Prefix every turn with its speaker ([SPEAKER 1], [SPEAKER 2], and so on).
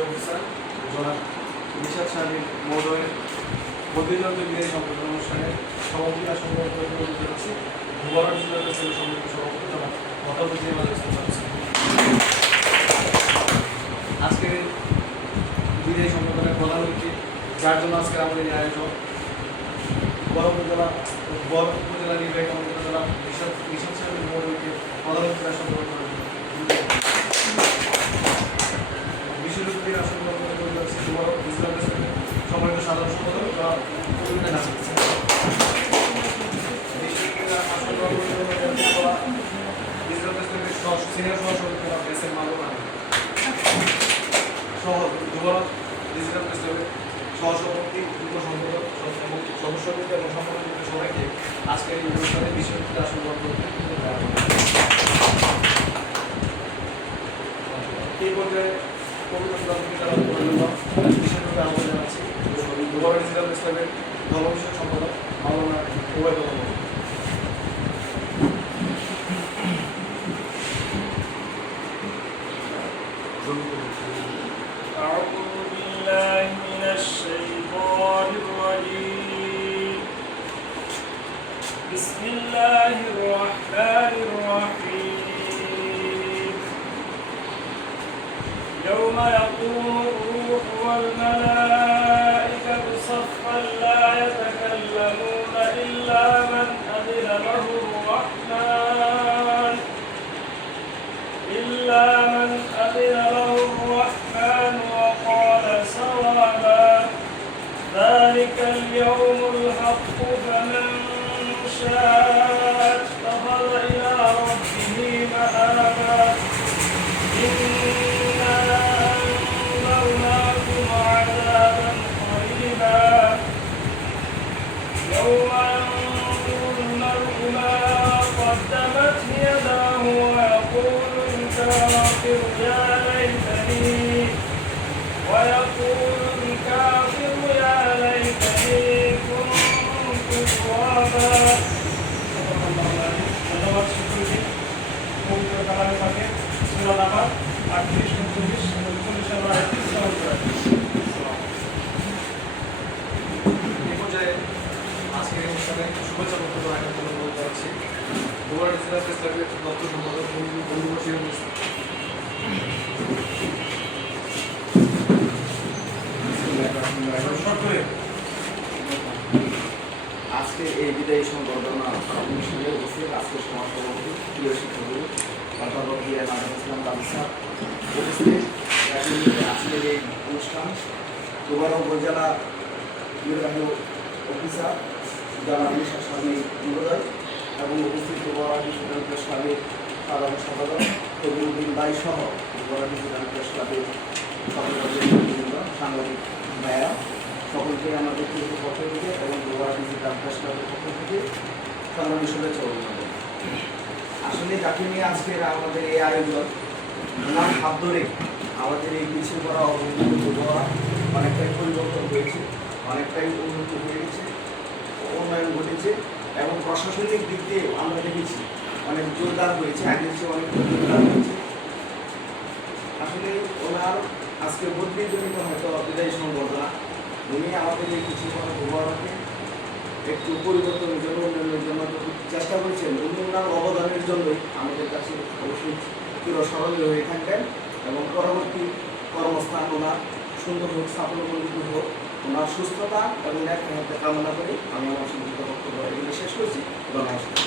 [SPEAKER 1] নির্বাহী অফিসার জনাব নিশাদ সাহেব মহোদয়ের বদ্রীনাথ বিহারী সম্প্রদান অনুষ্ঠানে সভাপতি করতে হচ্ছে ভূগোল জেলার সম্মিলিত সভাপতি জনাব জানাচ্ছি আজকের বিদায়ী সম্প্রদানের প্রধান অতিথি, যার জন্য আজকে আমাদের এই আয়োজন। বড় উপজেলা বড় উপজেলা নির্বাহী কমিটির জনাব নিশাদ নিশাদ সাহেবের মহোদয়কে প্রধান অতিথি আসন গ্রহণ করার জন্য বিশ্ববিদ্যালয়ের আসন গ্রহণ করে যাচ্ছে বড় ইসলাম ইসলামের সম্মানিত সাধারণ সম্পাদক বা কবিতা নাসির বিশ্ববিদ্যালয়ের আসন গ্রহণ করে যাচ্ছে বড় ইসলাম ইসলামের সহ- সিনিয়র সহসভাপতি জনাব এস এম আহমেদ সহ যুবরাজ ডিজিটাল ইসলামের সহসভাপতি যুগ্ম সম্পাদক এবং সদস্যবৃন্দ এবং সম্পাদক সবাইকে আজকের এই অনুষ্ঠানে বিশ্ববিদ্যালয়ে আসন করতে এই পর্যায়ে বিশেষভাবে আহ্বান জানাচ্ছি যুবরাজ ডিজিটাল ইসলামের ধর্মবিষয়ক সম্পাদক মাওলানা ওবায়দুল
[SPEAKER 2] أعوذ بالله من الشيطان الرجيم. بسم الله الرحمن الرحيم. يوم يقوم الروح والملائكة صفا لا يتكلمون إلا من أذن له
[SPEAKER 1] শুভেচ্ছা বক্তব্য রাখার জন্য অনুরোধ জানাচ্ছি। যুবরাজ ইসলাম ইসলামের দপ্তর সম্পাদক বন্ধু করে
[SPEAKER 3] আজকে এই বিদায়ী সংবর্ধনা অনুষ্ঠানে উপস্থিত আজকে সমাজ সভাপতি, প্রিয় শিক্ষকগুরু অধ্যাপক ইয়া নাজম ইসলাম একই আজকের এই অনুষ্ঠান দুবার উপজেলা নির্বাহী অফিসার যারা বিশ্বাস স্বামী মহোদয় এবং উপস্থিত দুবার প্রেস ক্লাবের সাধারণ সম্পাদক তবুদ্দিন বাই সহ দুবার ক্লাবের সভাপতিবৃন্দ, সাংবাদিক ভাইয়া সকলকে আমার ব্যক্তিগত পক্ষ থেকে এবং দুবার প্রেস ক্লাবের পক্ষ থেকে সংগ্রামী শুভেচ্ছা অভিনন্দন। আসলে যাকে নিয়ে আজকের আমাদের এই আয়োজন, ওনার হাত ধরে আমাদের এই পিছিয়ে পড়া অবহেলিত হওয়া অনেকটাই পরিবর্তন হয়েছে, অনেকটাই উন্নত হয়ে গেছে, উন্নয়ন ঘটেছে এবং প্রশাসনিক দিক দিয়ে আমরা দেখেছি অনেক জোরদার হয়েছে আগের চেয়ে অনেক জোরদার হয়েছে। আসলে ওনার আজকে বদলিজনিত হয়তো বিদায়ী সংবর্ধনা। উনি আমাদের এই কিছু কথা ব্যবহারকে একটু পরিবর্তনের জন্য, উন্নয়নের জন্য চেষ্টা করেছেন ওনার অবদানের জন্যই আমাদের কাছে অবশ্যই চিরস্মরণীয় হয়ে থাকবেন এবং পরবর্তী কর্মস্থান ওনার সুন্দর হোক সাফল্যমণ্ডিত হোক, ওনার সুস্থতা এবং এক কামনা করি। আমি আমার সুন্দর বক্তব্য এগুলো শেষ করছি। নমস্কার